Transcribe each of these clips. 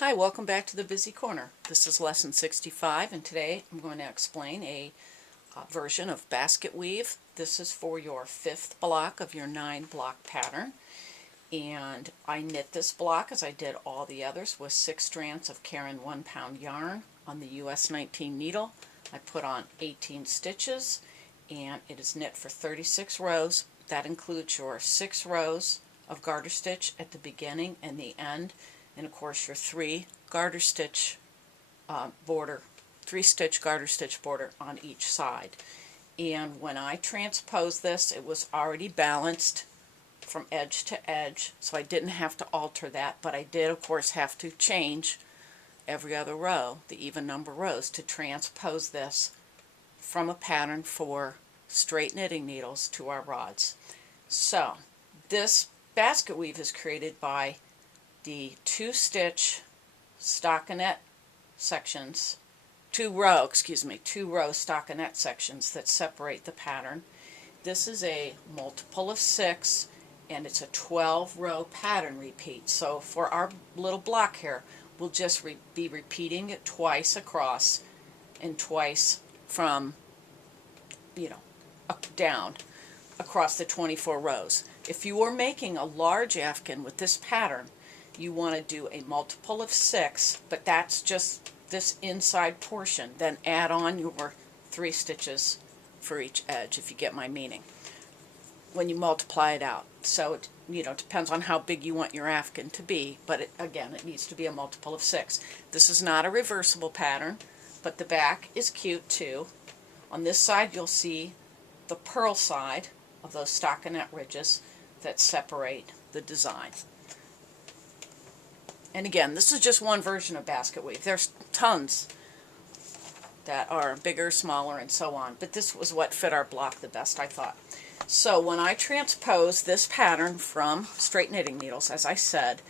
Hi, welcome back to the Busy Corner. This is lesson 65 and today I'm going to explain a version of basket weave. This is for your 5th block of your 9-block pattern, and I knit this block as I did all the others with 6 strands of Caron 1-pound yarn on the US 19 needle. I put on 18 stitches and it is knit for 36 rows. That includes your 6 rows of garter stitch at the beginning and the end, and of course your 3 garter stitch border, 3-stitch garter stitch border on each side. And when I transposed this, it was already balanced from edge to edge, so I didn't have to alter that, but I did of course have to change every other row, the even number rows, to transpose this from a pattern for straight knitting needles to our rods. So this basket weave is created by the 2-stitch stockinette sections, 2-row stockinette sections that separate the pattern. This is a multiple of 6 and it's a 12-row pattern repeat. So for our little block here, we'll just be repeating it twice across and twice from, up, down across the 24 rows. If you are making a large afghan with this pattern, you want to do a multiple of 6, but that's just this inside portion. Then add on your 3 stitches for each edge, if you get my meaning, when you multiply it out. So it depends on how big you want your afghan to be, but again, it needs to be a multiple of 6. This is not a reversible pattern, but the back is cute too. On this side you'll see the purl side of those stockinette ridges that separate the design. And again, this is just one version of basket weave. There's tons that are bigger, smaller, and so on, but this was what fit our block the best, I thought. So when I transpose this pattern from straight knitting needles, as I said,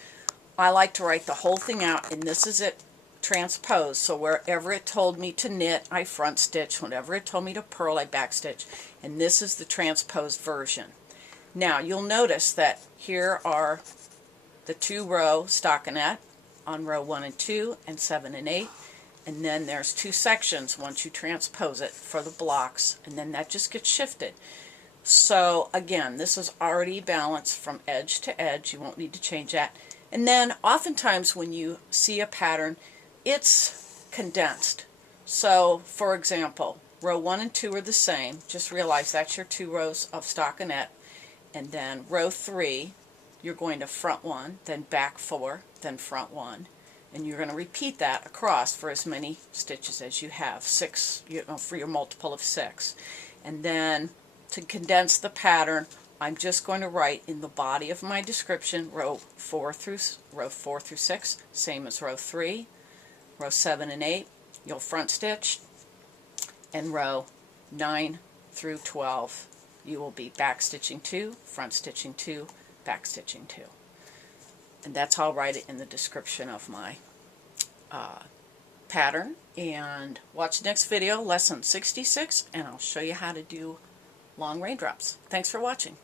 I like to write the whole thing out, and this is it transposed. So wherever it told me to knit, I front stitch. Whenever it told me to purl, I back stitch. And this is the transposed version. Now you'll notice that here are the 2-row stockinette on row 1 and 2 and 7 and 8, and then there's 2 sections once you transpose it for the blocks, and then that just gets shifted. So again, this is already balanced from edge to edge. You won't need to change that. And then oftentimes when you see a pattern, it's condensed. So for example, row 1 and 2 are the same. Just realize that's your 2 rows of stockinette, and then row 3 you're going to front 1, then back 4, then front 1, and you're going to repeat that across for as many stitches as you have, 6, for your multiple of 6. And then to condense the pattern, I'm just going to write in the body of my description row 4 through 6, same as row 3, row 7 and 8, you'll front stitch, and row 9 through 12, you will be back stitching 2, front stitching 2, back stitching 2. And that's how I'll write it in the description of my pattern. And watch the next video, lesson 66, and I'll show you how to do long raindrops. Thanks for watching.